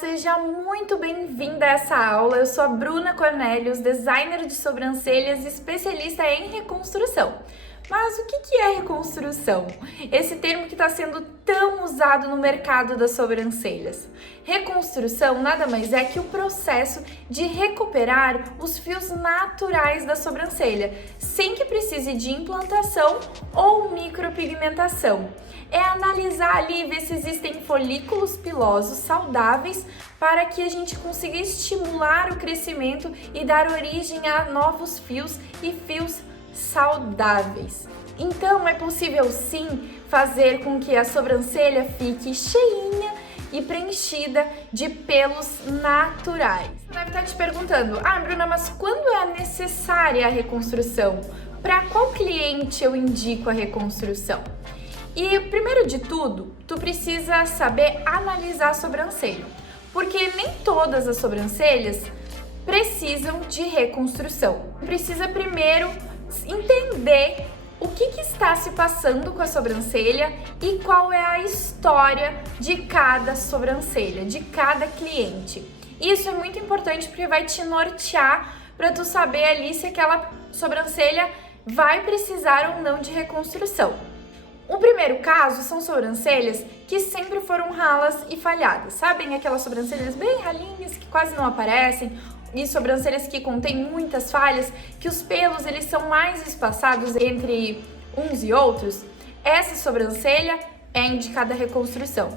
Seja muito bem-vinda a essa aula. Eu sou a Bruna Cornelius, designer de sobrancelhas e especialista em reconstrução. Mas o que é reconstrução? Esse termo que está sendo tão usado no mercado das sobrancelhas. Reconstrução nada mais é que o processo de recuperar os fios naturais da sobrancelha, sem que precise de implantação ou micropigmentação. É analisar ali e ver se existem folículos pilosos saudáveis para que a gente consiga estimular o crescimento e dar origem a novos fios e fios saudáveis. Então é possível sim fazer com que a sobrancelha fique cheinha e preenchida de pelos naturais. Você deve estar te perguntando, Bruna, mas quando é necessária a reconstrução? Para qual cliente eu indico a reconstrução? E primeiro de tudo, tu precisa saber analisar a sobrancelha, porque nem todas as sobrancelhas precisam de reconstrução. Precisa primeiro entender o que está se passando com a sobrancelha e qual é a história de cada sobrancelha, de cada cliente. Isso é muito importante porque vai te nortear para tu saber ali se aquela sobrancelha vai precisar ou não de reconstrução. O primeiro caso são sobrancelhas que sempre foram ralas e falhadas, sabem? Aquelas sobrancelhas bem ralinhas que quase não aparecem e sobrancelhas que contêm muitas falhas, que os pelos eles são mais espaçados entre uns e outros. Essa sobrancelha é indicada a reconstrução.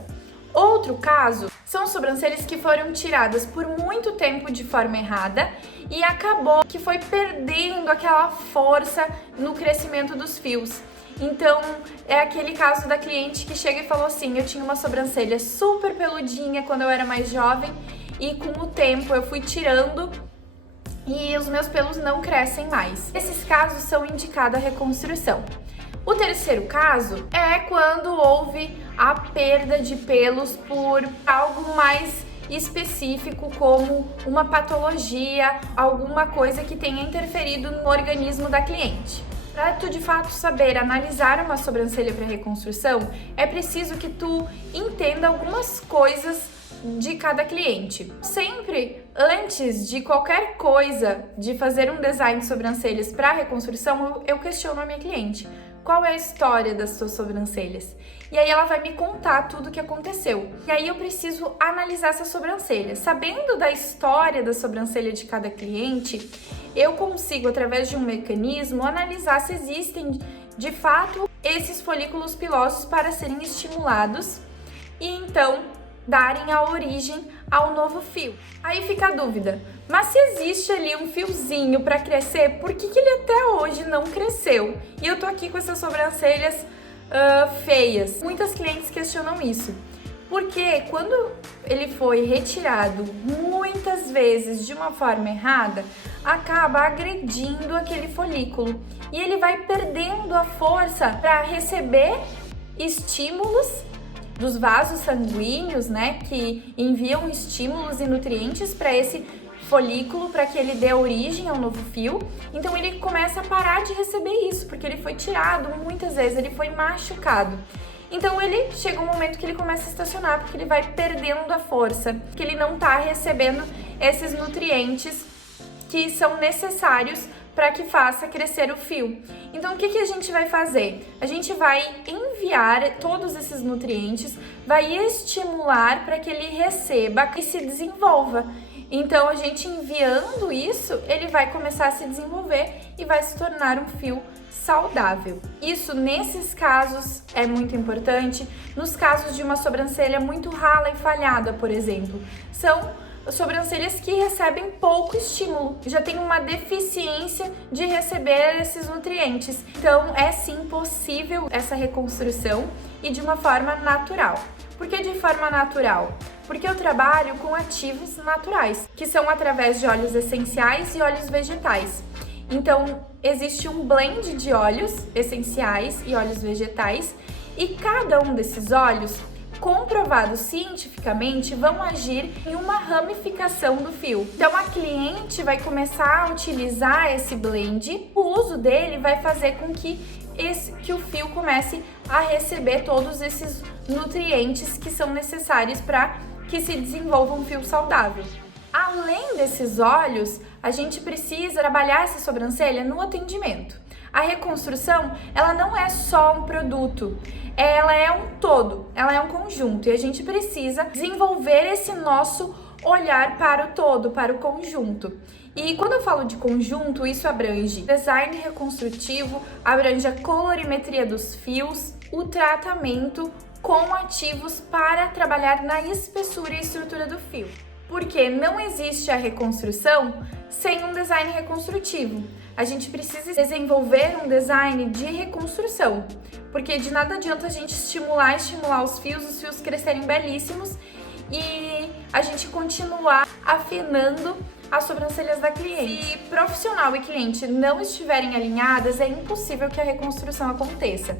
Outro caso são sobrancelhas que foram tiradas por muito tempo de forma errada e acabou que foi perdendo aquela força no crescimento dos fios. Então, é aquele caso da cliente que chega e falou assim, eu tinha uma sobrancelha super peludinha quando eu era mais jovem e com o tempo eu fui tirando e os meus pelos não crescem mais. Esses casos são indicados a reconstrução. O terceiro caso é quando houve a perda de pelos por algo mais específico, como uma patologia, alguma coisa que tenha interferido no organismo da cliente. Para tu de fato saber analisar uma sobrancelha para reconstrução, é preciso que tu entenda algumas coisas de cada cliente. Sempre antes de qualquer coisa de fazer um design de sobrancelhas para reconstrução, eu questiono a minha cliente. Qual é a história das suas sobrancelhas? E aí ela vai me contar tudo o que aconteceu. E aí eu preciso analisar essa sobrancelha. Sabendo da história da sobrancelha de cada cliente, eu consigo, através de um mecanismo, analisar se existem, de fato, esses folículos pilosos para serem estimulados e então darem a origem ao novo fio. Aí fica a dúvida, mas se existe ali um fiozinho para crescer, por que ele até hoje não cresceu? E eu tô aqui com essas sobrancelhas feias. Muitas clientes questionam isso, porque quando ele foi retirado muitas vezes de uma forma errada, acaba agredindo aquele folículo e ele vai perdendo a força para receber estímulos dos vasos sanguíneos, né, que enviam estímulos e nutrientes para esse folículo para que ele dê origem ao novo fio. Então ele começa a parar de receber isso, porque ele foi tirado muitas vezes, ele foi machucado. Então ele chega um momento que ele começa a estacionar, porque ele vai perdendo a força, que ele não está recebendo esses nutrientes que são necessários para que faça crescer o fio. Então o que a gente vai fazer? A gente vai enviar todos esses nutrientes, vai estimular para que ele receba e se desenvolva. Então a gente enviando isso, ele vai começar a se desenvolver e vai se tornar um fio saudável. Isso nesses casos é muito importante. Nos casos de uma sobrancelha muito rala e falhada, por exemplo, são sobrancelhas que recebem pouco estímulo, já tem uma deficiência de receber esses nutrientes. Então é sim possível essa reconstrução e de uma forma natural. Por que de forma natural? Porque eu trabalho com ativos naturais, que são através de óleos essenciais e óleos vegetais. Então existe um blend de óleos essenciais e óleos vegetais e cada um desses óleos, comprovados cientificamente, vão agir em uma ramificação do fio. Então a cliente vai começar a utilizar esse blend, o uso dele vai fazer com que o fio comece a receber todos esses nutrientes que são necessários para que se desenvolva um fio saudável. Além desses olhos, a gente precisa trabalhar essa sobrancelha no atendimento. A reconstrução, ela não é só um produto, ela é um todo, ela é um conjunto e a gente precisa desenvolver esse nosso olhar para o todo, para o conjunto. E quando eu falo de conjunto, isso abrange design reconstrutivo, abrange a colorimetria dos fios, o tratamento com ativos para trabalhar na espessura e estrutura do fio. Porque não existe a reconstrução sem um design reconstrutivo. A gente precisa desenvolver um design de reconstrução, porque de nada adianta a gente estimular os fios crescerem belíssimos e a gente continuar afinando as sobrancelhas da cliente. Se profissional e cliente não estiverem alinhadas, é impossível que a reconstrução aconteça.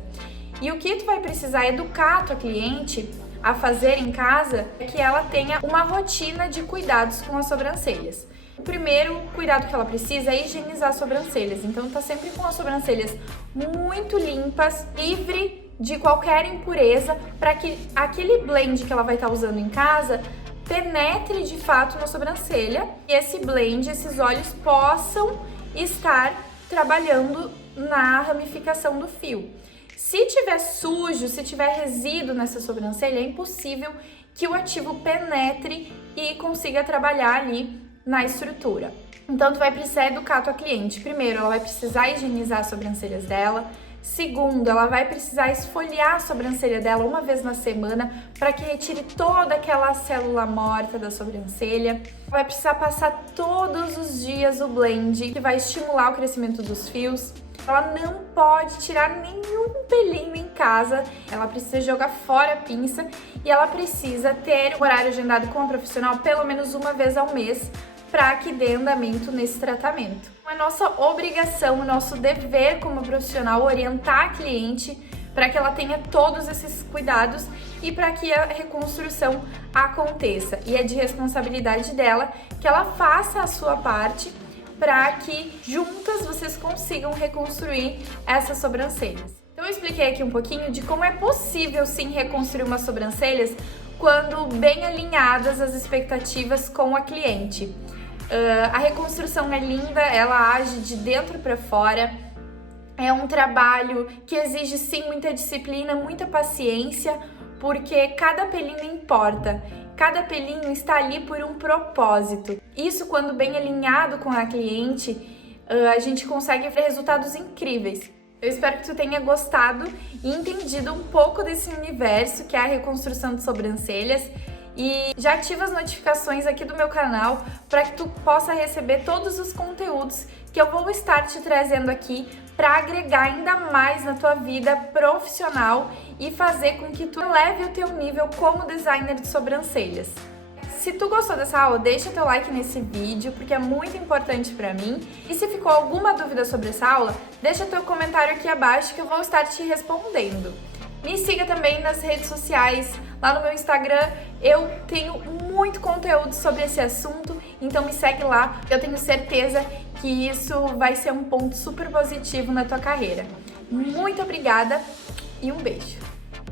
E o que tu vai precisar educar a tua cliente a fazer em casa é que ela tenha uma rotina de cuidados com as sobrancelhas. O primeiro cuidado que ela precisa é higienizar as sobrancelhas. Então tá sempre com as sobrancelhas muito limpas, livre de qualquer impureza, para que aquele blend que ela vai estar usando em casa penetre de fato na sobrancelha e esse blend, esses óleos possam estar trabalhando na ramificação do fio. Se tiver sujo, se tiver resíduo nessa sobrancelha, é impossível que o ativo penetre e consiga trabalhar ali na estrutura. Então, tu vai precisar educar a tua cliente. Primeiro, ela vai precisar higienizar as sobrancelhas dela. Segundo, ela vai precisar esfoliar a sobrancelha dela uma vez na semana para que retire toda aquela célula morta da sobrancelha. Vai precisar passar todos os dias o blend que vai estimular o crescimento dos fios. Ela não pode tirar nenhum pelinho em casa, ela precisa jogar fora a pinça e ela precisa ter um horário agendado com a profissional pelo menos uma vez ao mês para que dê andamento nesse tratamento. É nossa obrigação, nosso dever como profissional orientar a cliente para que ela tenha todos esses cuidados e para que a reconstrução aconteça. E é de responsabilidade dela que ela faça a sua parte para que juntas vocês consigam reconstruir essas sobrancelhas. Então eu expliquei aqui um pouquinho de como é possível sim reconstruir umas sobrancelhas quando bem alinhadas as expectativas com a cliente. A reconstrução é linda, ela age de dentro para fora, é um trabalho que exige sim muita disciplina, muita paciência, porque cada pelinho importa. Cada pelinho está ali por um propósito. Isso, quando bem alinhado com a cliente, a gente consegue ver resultados incríveis. Eu espero que tu tenha gostado e entendido um pouco desse universo que é a reconstrução de sobrancelhas. E já ativa as notificações aqui do meu canal para que tu possa receber todos os conteúdos que eu vou estar te trazendo aqui para agregar ainda mais na tua vida profissional e fazer com que tu eleve o teu nível como designer de sobrancelhas. Se tu gostou dessa aula, deixa teu like nesse vídeo, porque é muito importante para mim. E se ficou alguma dúvida sobre essa aula, deixa teu comentário aqui abaixo que eu vou estar te respondendo. Me siga também nas redes sociais, lá no meu Instagram eu tenho muito conteúdo sobre esse assunto, então me segue lá, eu tenho certeza que isso vai ser um ponto super positivo na tua carreira. Muito obrigada e um beijo!